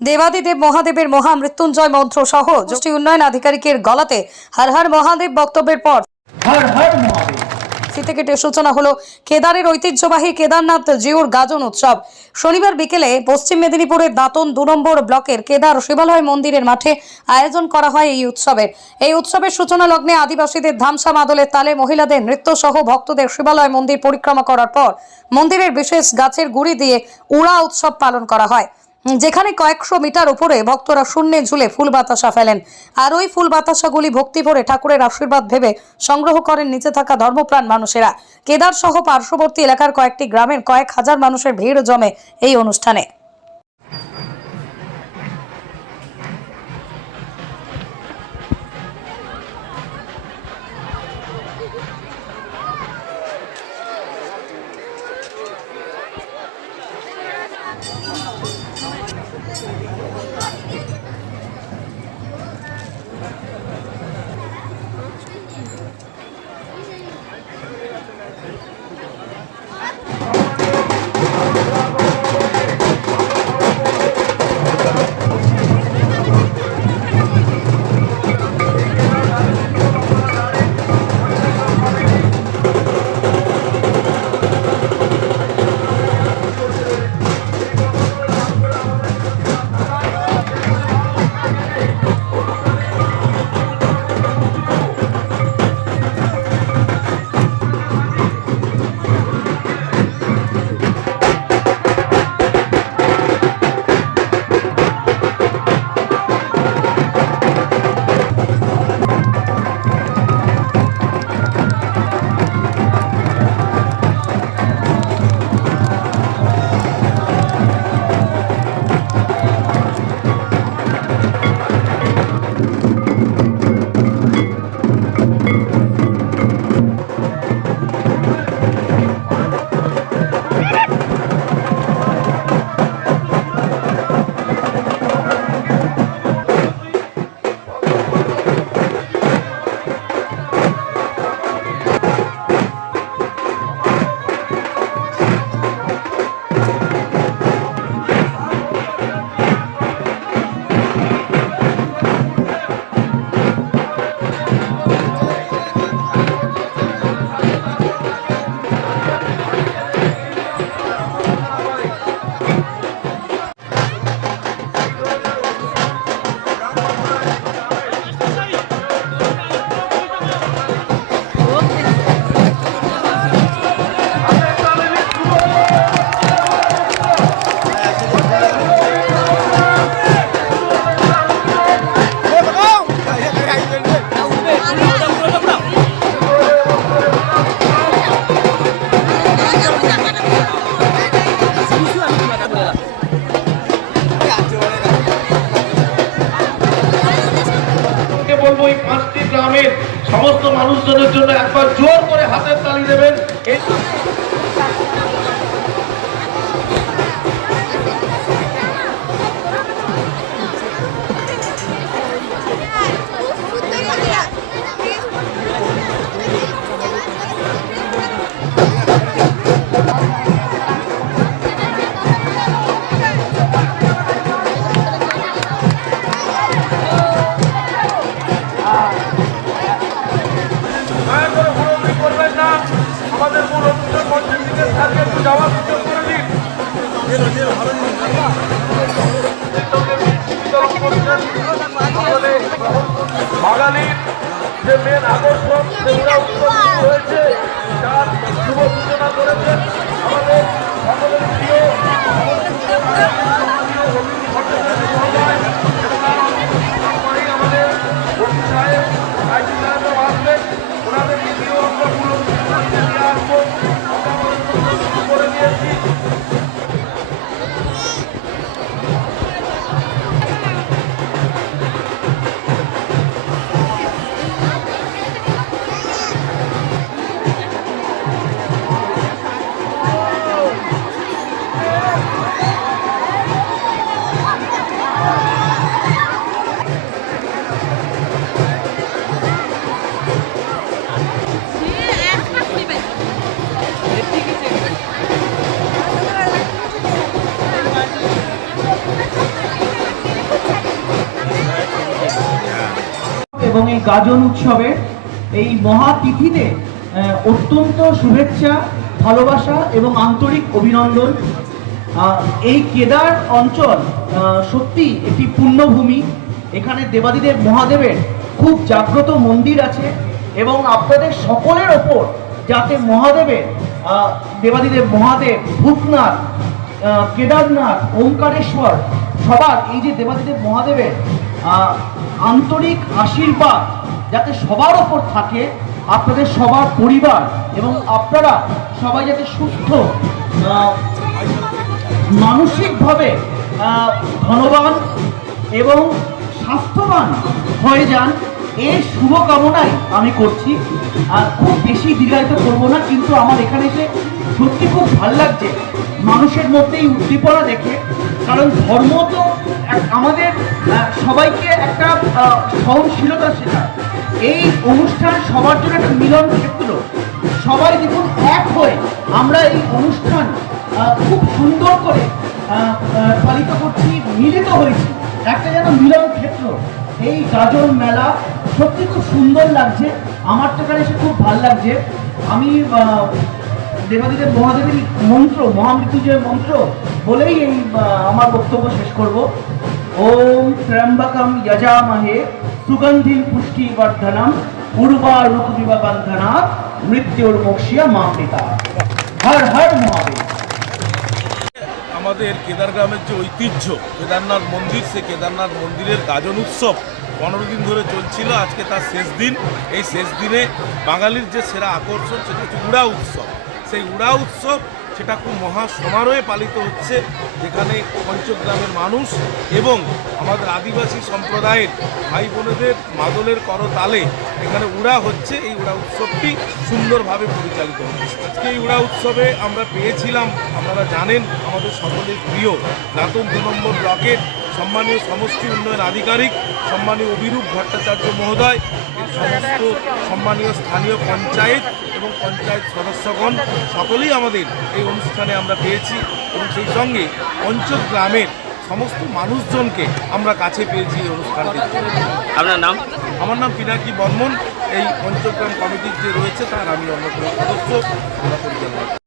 দেবাদিদেব মহাদেবের মহা মৃত্যুঞ্জয় মন্ত্র সহ গোষ্ঠী উন্নয়ন আধিকারিকের গলাতে হর হর মহাদেব বক্তব্যের পর হর হর মহাদেব। সূচনা হলো কেদারের ঐতিহ্যবাহী কেদারনাথ জিউর গাজন উৎসব। শনিবার বিকেলে পশ্চিম মেদিনীপুরের দাঁতন দু নম্বর ব্লকের কেদার শিবালয় মন্দিরের মাঠে আয়োজন করা হয় এই উৎসবের। এই উৎসবের সূচনা লগ্নে আদিবাসীদের ধামসা মাদলের তালে মহিলাদের নৃত্য সহ ভক্তদের শিবালয় মন্দির পরিক্রমা করার পর মন্দিরের বিশেষ গাছের গুড়ি দিয়ে উড়া উৎসব পালন করা হয়। যেখানে কয়েকশো মিটার উপরে ভক্তরা শূন্যে ঝুলে ফুল বাতাসা ফেলেন। আর ওই ফুল বাতাসাগুলি ভক্তি ভরে ঠাকুরের আশীর্বাদ ভেবে সংগ্রহ করেন নিচে থাকা ধর্মপ্রাণ মানুষেরা। কেদার সহ পার্শ্ববর্তী এলাকার কয়েকটি গ্রামের কয়েক হাজার মানুষের ভিড় জমে এই অনুষ্ঠানে। মানুষজনের জন্য একবার জোর করে হাতের তালি দেবেন। আমাদের মূল থাকে যাওয়ার সুযোগ করে দিন। বাঙালির যে মেন আকর্ষণ সেগুলো হয়েছে। গাজন উৎসবের এই মহাতিথিতে অত্যন্ত শুভেচ্ছা, ভালোবাসা এবং আন্তরিক অভিনন্দন। এই কেদার অঞ্চল সত্যি একটি পুণ্যভূমি এখানে দেবাদিদেব মহাদেবের খুব জাগ্রত মন্দির আছে এবং আপনাদের সকলের ওপর যাতে মহাদেবের দেবাদিদেব মহাদেব, ভূতনাথ কেদারনাথ, ওঙ্কারেশ্বর, সবার এই যে দেবাদিদেব মহাদেবের আন্তরিক আশীর্বাদ যাতে সবার ওপর থাকে, আপনাদের সবার পরিবার এবং আপনারা সবাই যাতে সুস্থ মানসিকভাবে ধনবান এবং স্বাস্থ্যবান হয়ে যান, এই শুভকামনাই আমি করছি। আর খুব বেশি দীর্ঘায়িত করব না, কিন্তু আমার এখানে এসে সত্যি খুব ভালো লাগছে। মানুষের মধ্যে এই উদ্দীপনা দেখে, কারণ ধর্ম তো আমাদের সবাইকে একটা সহনশীলতা শেখায় এই অনুষ্ঠান সবার জন্য একটা মিলন ক্ষেত্র। সবাই দেখুন এক হয়ে আমরা এই অনুষ্ঠান খুব সুন্দর করে পালিত করছি, মিলিত হয়েছি। একটা যেন মিলন ক্ষেত্র। এই গাজন মেলা সত্যি খুব সুন্দর লাগছে। আমার তো এখানে খুব ভালো লাগছে। আমি দেবাদিদেব মহাদেবের মন্ত্র মহামৃত্যুঞ্জয় মন্ত্র বলেই এই আমার বক্তব্য শেষ করব। ওম ত্র্যম্বকম যজামহে সুগন্ধিম পুষ্টি বর্ধনম পূর্বা রুকবিবা বন্ধনা মৃত্যুর মোক্ষিয়া মামৃতা হর হর মহাদেব আমাদের কেদারগ্রামের যে ঐতিহ্য, কেদারনাথ মন্দির, সেই কেদারনাথ মন্দিরের গাজন উৎসব পনেরো দিন ধরে চলছিল। আজকে তার শেষ দিন। এই শেষ দিনে বাঙালির যে সেরা আকর্ষণ, সেটা হচ্ছে উড়া উৎসব। সেই উড়া উৎসব সেটা খুব মহা সমারোহে পালিত হচ্ছে, যেখানে পঞ্চগ্রামের মানুষ এবং আমাদের আদিবাসী সম্প্রদায়ের ভাই বোনেদের মাদলের করতালে এখানে উড়া হচ্ছে। এই উড়া উৎসবটি সুন্দরভাবে পরিচালিত হচ্ছে। আজকে এই উড়া উৎসবে আমরা পেয়েছিলাম, আপনারা জানেন, আমাদের সকলের প্রিয় দাতন দু নম্বর ব্লকের সম্মানীয় সমষ্টি উন্নয়ন আধিকারিক, সম্মানীয় অভিরূপ ভট্টাচার্য মহোদয় সমস্ত সম্মানীয় স্থানীয় পঞ্চায়েত এবং পঞ্চায়েত সদস্যগণ সকলেই আমাদের এই অনুষ্ঠানে আমরা পেয়েছি এবং সেই সঙ্গে পঞ্চগ্রামের সমস্ত মানুষজনকে আমরা কাছে পেয়েছি এই অনুষ্ঠানটি। আপনার নাম আমার নাম পিনাকি বর্মন এই পঞ্চগ্রাম কমিটির যে রয়েছে তার আমি অন্যতম সদস্য আমরা পরিচালনা।